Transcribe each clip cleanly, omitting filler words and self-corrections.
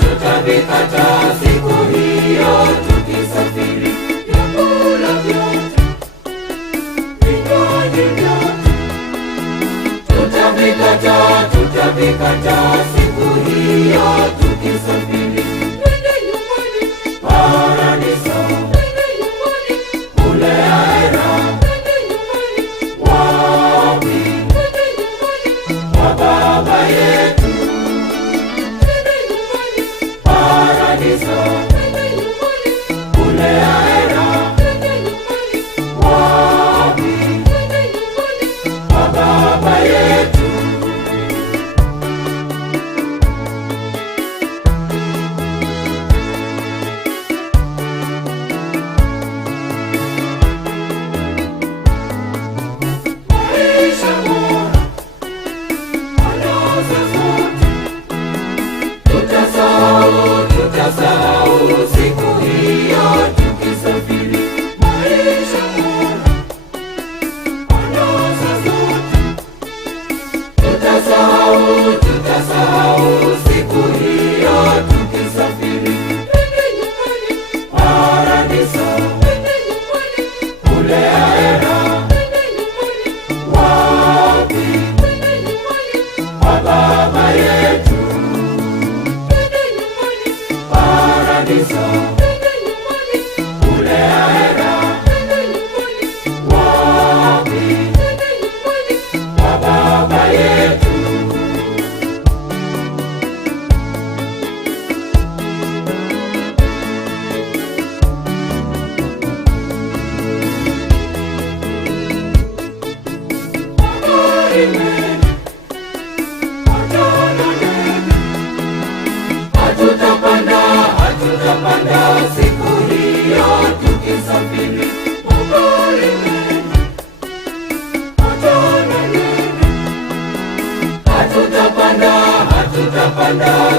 tutavikata siku hiyo tukisafiri. Vyakula vyote, vinywaji vyote, tutavikata siku hiyo tukisafiri. Twende nyumbani, paradiso, twende nyumbani, kule ahera, twende nyumbani, wapi, twende nyumbani, kwa Baba yetu. Twende nyumbani, paradiso, twende nyumbani, kule ahera, twende nyumbani, wapi, twende nyumbani, kwa Baba yetu. Maisha bora, anasa zote, tutasahau siku hiyo tukisafiri. Maisha bora, anasa zote, tutasahau siku hiyo tukisafiri. Twende nyumbani, paradiso, twende nyumbani, kule ahera, twende nyumbani, wapi, twende nyumbani, kwa Baba yetu. Twende nyumbani, paradiso, twende nyumbani, kule ahera, twende nyumbani, wapi, twende nyumbani, kwa Baba yetu. Magari mengi, matano mengi, hatutapanda siku hiyo tukisafiri. Magari mengi, matano mengi, hatutapanda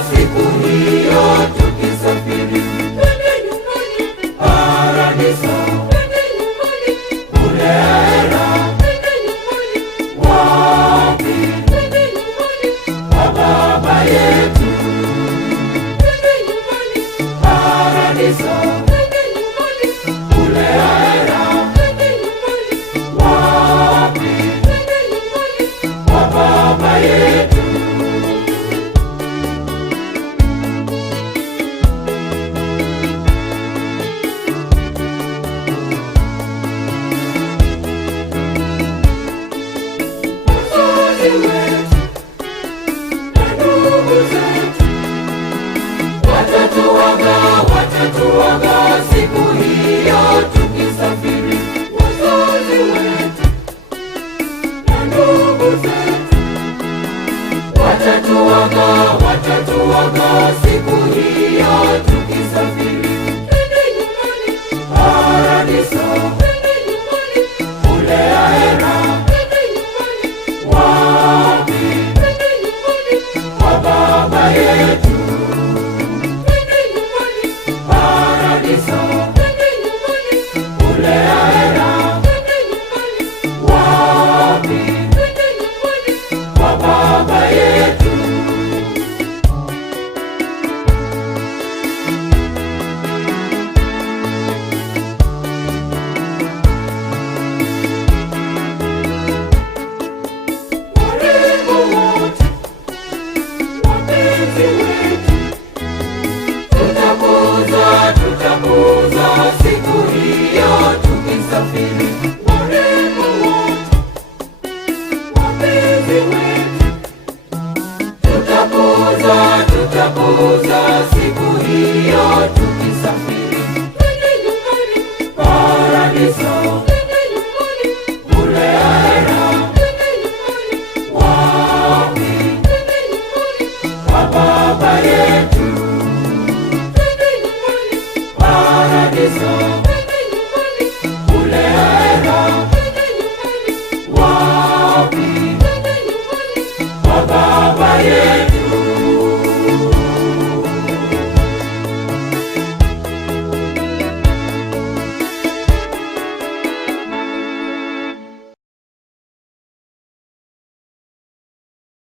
siku hiyo tukisafiri. Twende nyumbani, paradiso, twende nyumbani, kule ahera, twende nyumbani, wapi, twende nyumbani, kwa Baba yetu. Twende nyumbani, paradiso, twende nyumbani, kule ahera, twende nyumbani, wapi, twende nyumbani, kwa Baba yetu. Wazazi wetu na ndugu zetu watatuaga siku hiyo tukisafiri. Wazazi wetu na ndugu zetu watatuaga siku hiyo tukisafiri. Twende nyumbani, paradiso, twende nyumbani, kule ahera, twende nyumbani, wapi, twende nyumbani, kwa Baba yetu. Twende nyumbani, paradiso, twende nyumbani, kule ahera, twende nyumbani, wapi, twende nyumbani, kwa Baba yetu. Warembo wote, wapenzi wetu, tutakuza siku hiyo tukisafiri. Warembo wote, wapenzi wetu, tutakuza siku hiyo tukisafiri. Twende nyumbani, paradiso, twende nyumbani, kule ahera, twende nyumbani, wapi, twende nyumbani, kwa Baba yetu. Twende nyumbani, paradiso, twende nyumbani, kule ahera, twende nyumbani, wapi, twende nyumbani, kwa Baba yetu.